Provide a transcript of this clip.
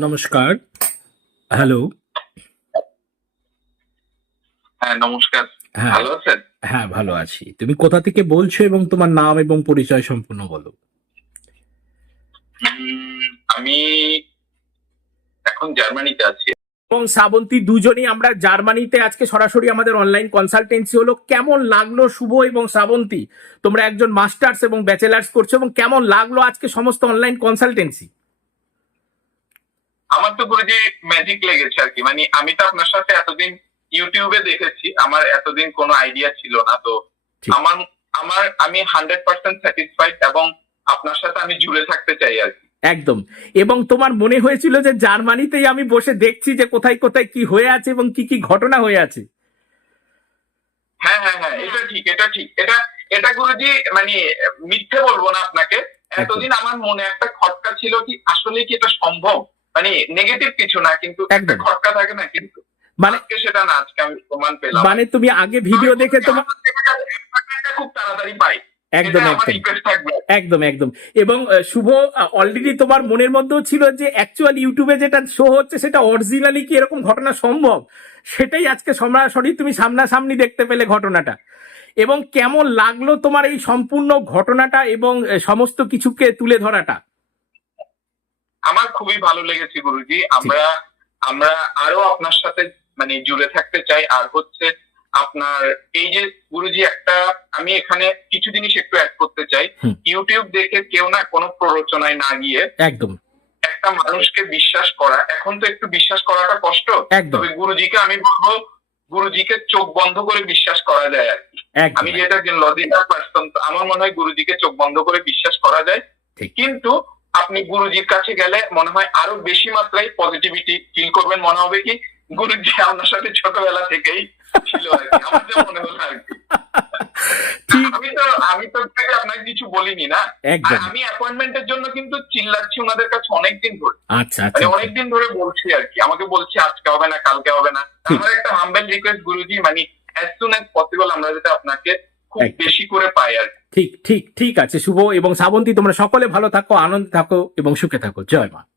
নমস্কার। হ্যালো হ্যাঁ নমস্কার। হ্যাঁ। ভালো আছেন? হ্যাঁ ভালো আছি। তুমি কোথা থেকে বলছো এবং তোমার নাম এবং পরিচয় সম্পূর্ণ বলো। আমি এখন জার্মানিতে আছি। এবং শ্রাবন্তী দুজনেই আমরা জার্মানিতে আজকে সরাসরি আমাদের অনলাইন কনসালটেন্সি হলো। কেমন লাগল শুভ এবং শ্রাবন্তী? তোমরা একজন মাস্টার্স এবং ব্যাচেলার্স করছ এবং কেমন লাগল আজকে সমস্ত অনলাইন কনসালটেন্সি আমার তো গুরুজি ম্যাজিক লেগেছে আর কি। মানে আমি তো আপনার সাথে এতদিন ইউটিউবে দেখেছি আমার এতদিন কোনো আইডিয়া ছিল না। তো আমার আমার আমি হান্ড্রেড পার্সেন্ট স্যাটিসফাইড এবং আপনার সাথে আমি জুড়ে থাকতে চাই আর কি। একদম। এবং তোমার মনে হয়েছিল যে জার্মানিতেই আমি বসে দেখছি যে কোথায় কোথায় কি হয়ে আছে এবং কি কি ঘটনা হয়ে আছে। হ্যাঁ হ্যাঁ হ্যাঁ এটা ঠিক এটা ঠিক। এটা এটা গুরুজি মানে মিথ্যে বলব না আপনাকে। এতদিন আমার মনে একটা খটকা ছিল কি আসলে কি এটা সম্ভব? মানে নেগেটিভ কিছু না কিন্তু একদম। খটকা থাকে না কিন্তু মানে সেটা না আজকে আমি প্রমাণ পেলাম। মানে তুমি আগে ভিডিও দেখে তোমার খুব তাড়াতাড়ি পাই। একদম একদম। একদম একদম। এবং শুভ অলরেডি তোমার মনের মধ্যেও ছিল যে অ্যাকচুয়াল ইউটিউবে যেটা শো হচ্ছে সেটা অরিজিনালি কি এরকম ঘটনা সম্ভব? সেটাই আজকে সরাসরি তুমি সামনাসামনি দেখতে পেলে ঘটনাটা। এবং কেমন লাগল তোমার এই সম্পূর্ণ ঘটনাটা এবং সমস্ত কিছুকে তুলে ধরাটা? খুবই ভালো লেগেছে গুরুজি। আমরা আমরা আরও আপনার সাথে মানে জুড়ে থাকতে চাই। আর হচ্ছে আপনার এই যে গুরুজি একটা আমি এখানে কিছু জিনিস একটু অ্যাড করতে চাই। ইউটিউব দেখে কেউ না কোনো প্ররোচনায় না গিয়ে একদম। একটা মানুষকে বিশ্বাস করা। এখন তো একটু বিশ্বাস করাটা কষ্ট। তবে গুরুজিকে আমি বলব গুরুজিকে চোখ বন্ধ করে বিশ্বাস করা যায় আর কি। আমি যেটা লজিক্যাল পার্সন আমার মনে হয় গুরুজিকে চোখ বন্ধ করে বিশ্বাস করা যায়। কিন্তু আপনি গুরুজির কাছে গেলে মনে হয় আরও বেশি মাত্রায় পজিটিভিটি ফিল করবেন মনে হবে কি গুরুজি আপনার সাথে ছোটবেলা থেকেই ছিল আর কি। আমার যা মনে হলো আর কি। আমি তো আমি তো আপনাকে কিছু বলিনি না? আমি অ্যাপয়েন্টমেন্টের জন্য কিন্তু চিল্লাচ্ছি ওনাদের কাছে অনেকদিন ধরে। আচ্ছা মানে আচ্ছা। অনেকদিন ধরে বলছি আর কি। আমাকে বলছে আজকে হবে না কালকে হবে না। আমার একটা হাম্বেল রিকোয়েস্ট গুরুজি মানে অ্যাজ সুন অ্যাজ পসিবল আমরা যাতে আপনাকে খুব বেশি করে পাই আর কি। ঠিক ঠিক ঠিক আছে, শুভ এবং শ্রাবন্তী, তোমরা সকলে ভালো থাকো, আনন্দ থাকো এবং সুখে থাকো। জয় মা।